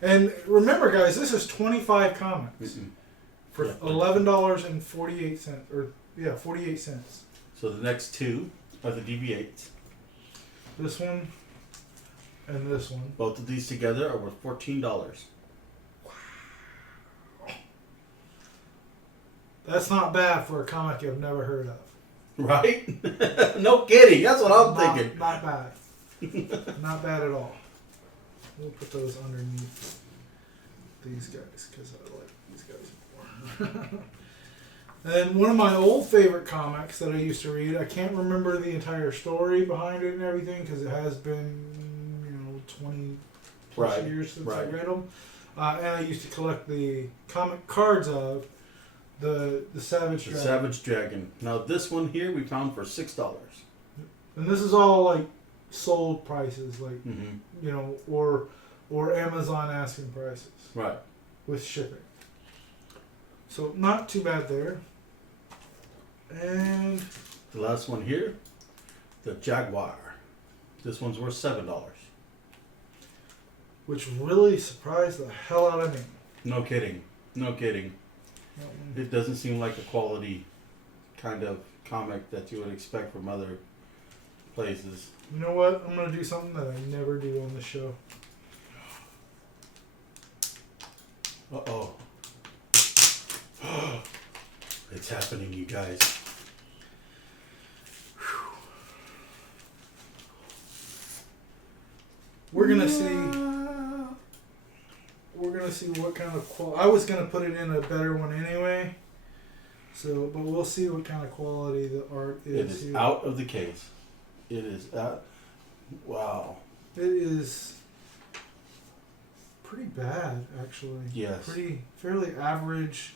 And remember, guys, this is 25 comics Mm-mm. for $11.48 or 48 cents. So the next two are the DV8s. This one and this one. Both of these together are worth $14. That's not bad for a comic you've never heard of. Right? No kidding. That's what I'm thinking. Not bad. Not bad at all. We'll put those underneath these guys because I like these guys more. And one of my old favorite comics that I used to read, I can't remember the entire story behind it and everything because it has been, 20 plus years since I read them. And I used to collect the comic cards of the Savage Dragon. Savage Dragon. Now this one here we found for $6. And this is all like sold prices, like or Amazon asking prices. Right. With shipping. So not too bad there. And the last one here, the Jaguar. This one's worth $7. Which really surprised the hell out of me. No kidding. No kidding. It doesn't seem like a quality kind of comic that you would expect from other places. You know what? I'm going to do something that I never do on the show. Uh-oh. It's happening, you guys. We're going to see... We're gonna see what kind of quality. I was gonna put it in a better one anyway. So, but we'll see what kind of quality the art is. It is here. out of the case. It is out. Wow. It is pretty bad, actually. Yes. Fairly average.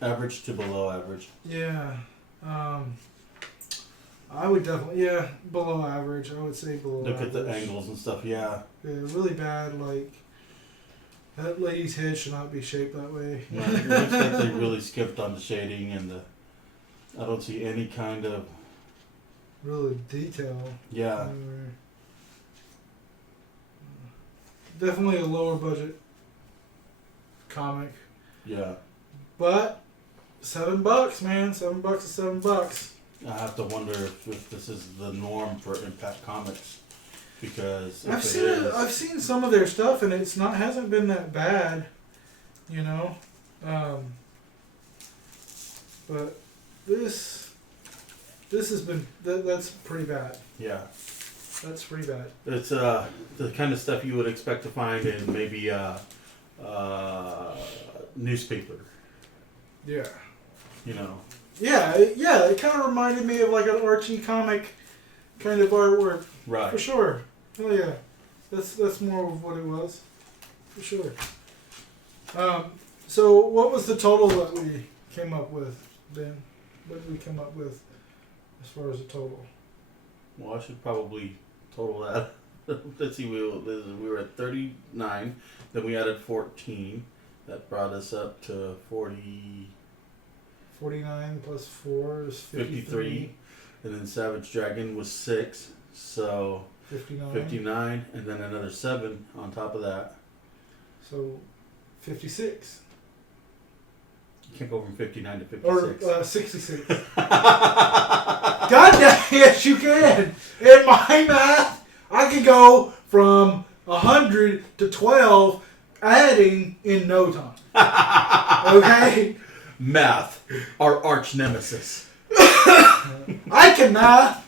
Average to below average. Yeah. I would definitely below average. I would say below. Look average. at the angles and stuff. Yeah. Yeah, really bad. Like. That lady's head should not be shaped that way. No, it looks like they really skipped on the shading and the. I don't see any kind of. Really detail. Yeah. Anywhere. Definitely a lower budget comic. Yeah. But $7, man. $7 is $7. I have to wonder if this is the norm for Impact Comics. Because if I've seen some of their stuff and hasn't been that bad, but this has been that's pretty bad. Yeah, that's pretty bad. It's the kind of stuff you would expect to find in maybe newspaper. Yeah. Yeah, it kind of reminded me of like an Archie comic kind of artwork. Right. For sure. Oh yeah. That's more of what it was. For sure. So what was the total that we came up with, Ben? What did we come up with as far as the total? Well, I should probably total that. Let's see, we were at 39, then we added 14. That brought us up to 40. 49 plus 4 is 53. And then Savage Dragon was 6, so 59, and then another 7 on top of that. So 56. You can't go from 59 to 56. Or 66. God damn, yes you can. In my math, I can go from 100 to 12 adding in no time. Okay? Math, our arch nemesis. I can math.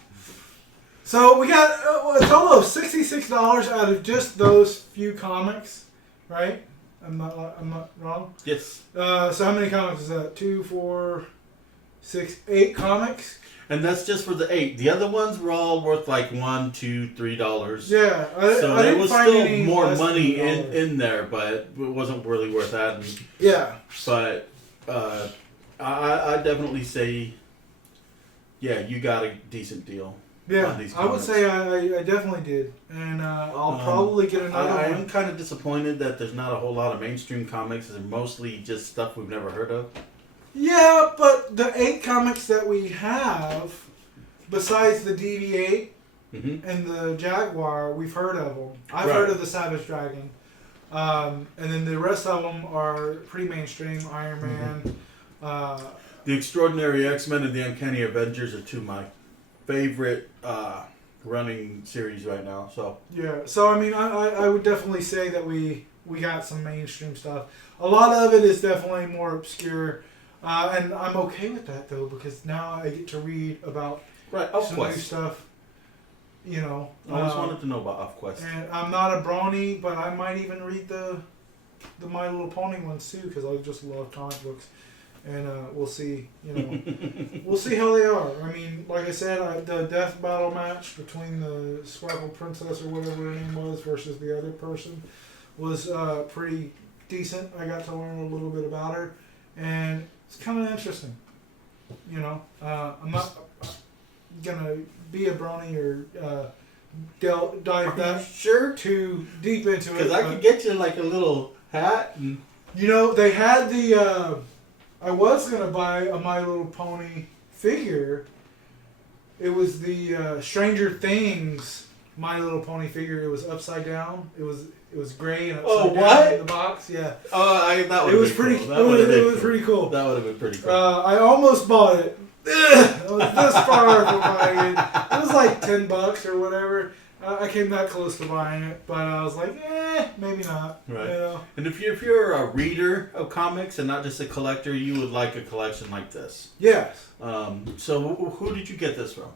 So we got a total of $66 out of just those few comics, right? I'm not wrong. Yes. So how many comics is that? 2, 4, 6, 8 comics. And that's just for the 8. The other ones were all worth like $1, $2, $3. Yeah. So there was still more money in there, but it wasn't really worth adding. Yeah. But I definitely say, yeah, you got a decent deal. Yeah, I would say I definitely did, and I'll probably get another one. I am kind of disappointed that there's not a whole lot of mainstream comics. They're mostly just stuff we've never heard of. Yeah, but the 8 comics that we have, besides the DV8 and the Jaguar, we've heard of them. I've heard of the Savage Dragon, and then the rest of them are pretty mainstream. Iron Man. The Extraordinary X-Men and the Uncanny Avengers are two of my favorite running series right now. So Yeah, so I mean, I would definitely say that we got some mainstream stuff. A lot of it is definitely more obscure, and I'm okay with that though because now I get to read about some new UpQuest. stuff. You know, I always wanted to know about UpQuest. and I'm not a brony, but I might even read the My Little Pony ones too because I just love comic books, and we'll see. You know, we'll see how they are. I mean, like I said, the death battle match between the Sparkle Princess or whatever her name was versus the other person was pretty decent. I got to learn a little bit about her, and it's kind of interesting. You know, I'm not gonna be a brony or dive that Sure. too deep into it. Because I could get you like a little hat and. You know, they had the. I was gonna buy a My Little Pony figure. It was the Stranger Things My Little Pony figure. It was upside down. It was gray and upside down in the box. Yeah. That would. It was pretty. It was pretty cool. That would have been pretty cool. I almost bought it. I was this far from buying it. It was like $10 or whatever. I came that close to buying it, but I was like, maybe not. Right. You know? And if you're a reader of comics and not just a collector, you would like a collection like this. Yes. So who did you get this from?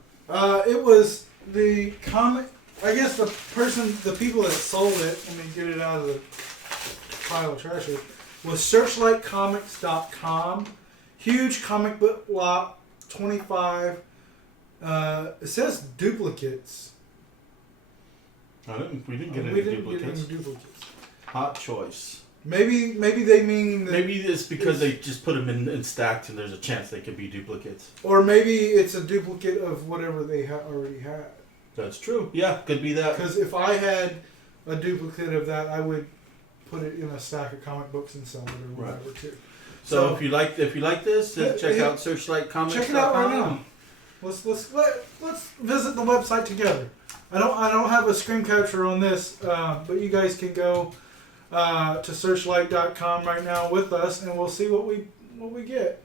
It was the comic. I guess the people that sold it, let me get it out of the pile of trash here, was SearchlightComics.com. Huge comic book lot, 25. It says duplicates. We didn't get We any didn't get duplicates. any duplicates. Hot choice. Maybe they mean that, Maybe it's because they just put them in stacks and there's a chance they could be duplicates. or maybe it's a duplicate of whatever they already had. That's true. Yeah, could be that. Because if I had a duplicate of that, I would put it in a stack of comic books and sell it or whatever too. So if you like this, check out SearchlightComics.com. Check it out right now. Let's visit the website together. I don't have a screen capture on this, but you guys can go to searchlight.com right now with us, and we'll see what we get.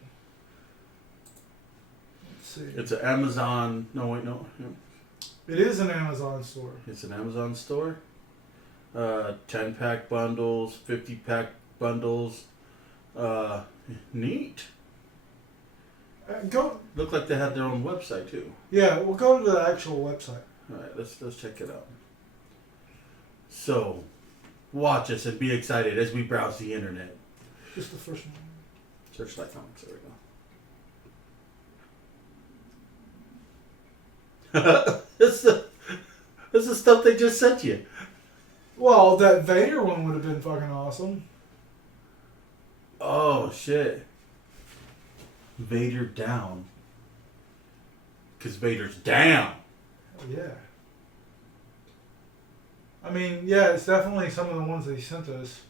Let's see. It's an Amazon. No, wait, no. It is an Amazon store. It's an Amazon store. 10-pack bundles, 50-pack bundles. Neat. Go. Looked like they had their own website too. Yeah, we'll go to the actual website. All right, let's check it out. So, watch us and be excited as we browse the internet. Just the first one. Searchlight Comics. There we go. This is stuff they just sent you. Well, that Vader one would have been fucking awesome. Oh shit. Vader down. Because Vader's down. Yeah. I mean, yeah, it's definitely some of the ones they sent us.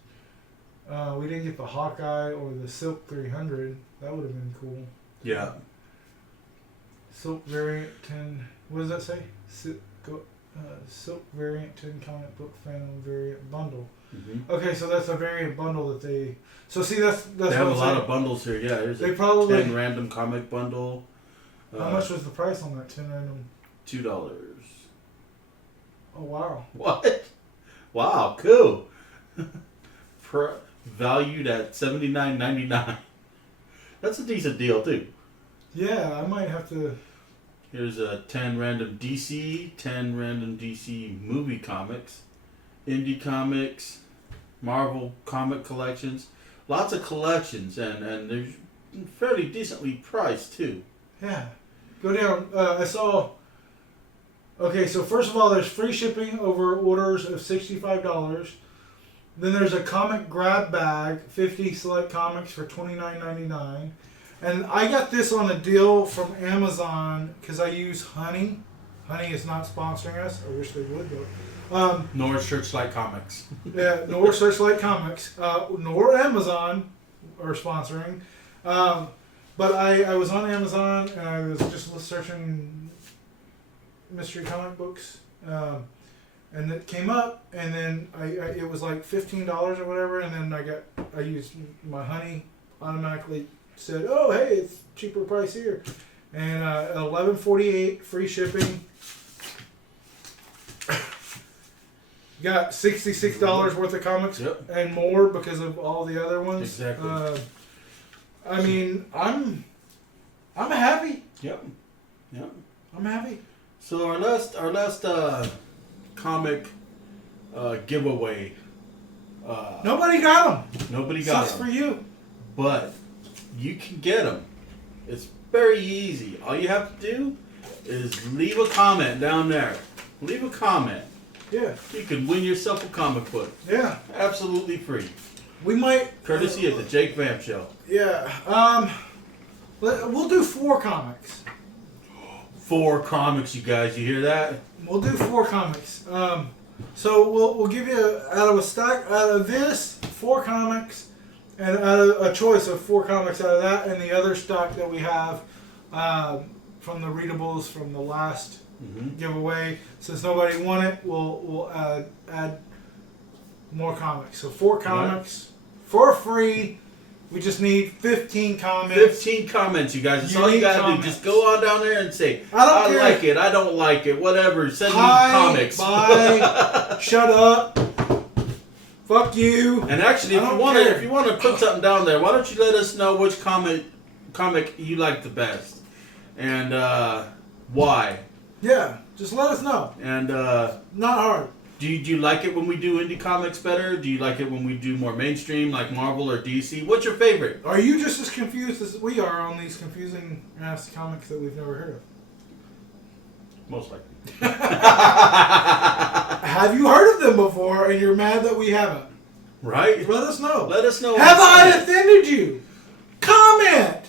We didn't get the Hawkeye or the Silk 300. That would have been cool. Yeah. Silk variant 10. What does that say? Silk variant 10 comic book Phantom variant bundle. Mm-hmm. Okay, so that's a variant bundle that they. So see, that's they have a lot of bundles here. Yeah, there's they a probably 10 random comic bundle. How much was the price on that 10 random? $2. Oh wow! What? Wow, cool. Valued at $79.99. That's a decent deal too. Yeah, I might have to. Here's a 10 random DC movie comics, indie comics, Marvel comic collections. Lots of collections, and they're fairly decently priced too. Yeah. Go down. I saw. Okay, so first of all, there's free shipping over orders of $65. Then there's a comic grab bag, 50 select comics for $29.99. And I got this on a deal from Amazon because I use Honey. Honey is not sponsoring us. I wish they would, though. Nor Searchlight Comics. Yeah, nor Searchlight Comics, nor Amazon are sponsoring. But I was on Amazon and I was just searching mystery comic books, and it came up, and then it was like $15 or whatever, and then I used my Honey automatically said, oh, hey, it's cheaper price here. And $11.48 free shipping. Got $66 worth of comics and more because of all the other ones. Exactly. I mean, I'm happy. Yep. I'm happy. So our last comic giveaway. Nobody got them. Nobody got Sucks them. for you. But you can get them. It's very easy. All you have to do is leave a comment down there. Leave a comment. Yeah. You can win yourself a comic book. Yeah. Absolutely free. We might. Courtesy of the Jake Vamp Show. Yeah. We'll do 4 comics. 4 comics, you guys. You hear that? We'll do 4 comics. So we'll give you out of this 4 comics, and out of a choice of 4 comics out of that, and the other stock that we have from the readables from the last giveaway. Since nobody won it, we'll add more comics. So 4 comics for free. We just need 15 comments. 15 comments, you guys. That's all you gotta do. Just go on down there and say, I like it, I don't like it, whatever. Send me comics. Bye. Shut up. Fuck you. And actually, if you want to put something down there, why don't you let us know which comic you like the best and why? Yeah, just let us know. And not hard. Do you like it when we do indie comics better? Do you like it when we do more mainstream, like Marvel or DC? What's your favorite? Are you just as confused as we are on these confusing ass comics that we've never heard of? Most likely. Have you heard of them before and you're mad that we haven't? Right? Let us know. Let us know. Have I offended you? Comment!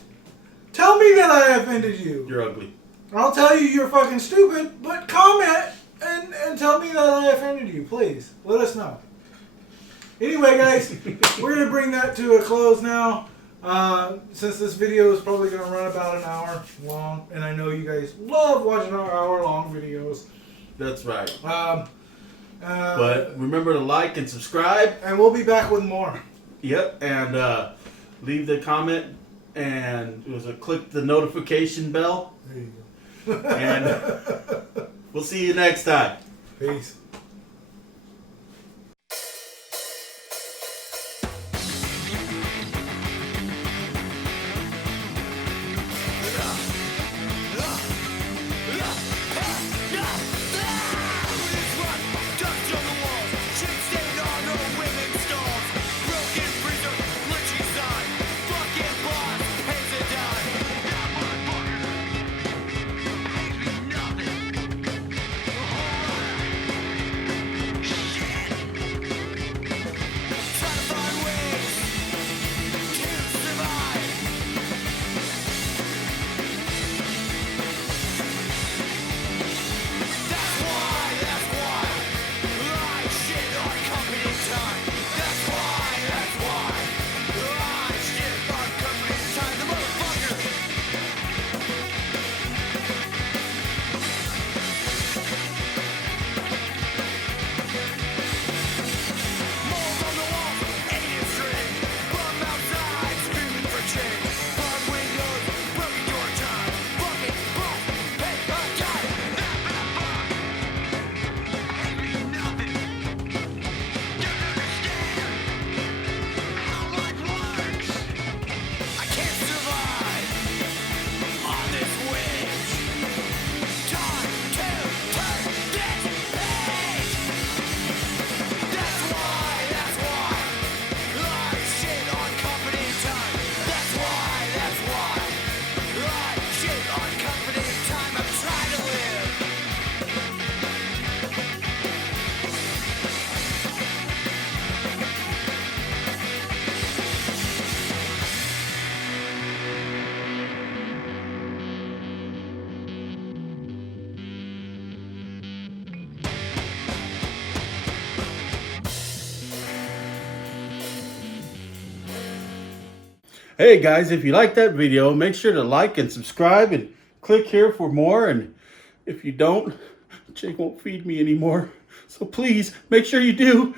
Tell me that I offended you. You're ugly. I'll tell you you're fucking stupid, but comment and tell me that I offended you, please. Let us know. Anyway, guys, we're going to bring that to a close now. Since this video is probably going to run about an hour long, and I know you guys love watching our hour-long videos. That's right. But remember to like and subscribe. And we'll be back with more. Yep, and leave the comment, and click the notification bell. There you go. And we'll see you next time. Peace. Hey guys, if you like that video, make sure to like and subscribe and click here for more. And if you don't, Jake won't feed me anymore. So please make sure you do.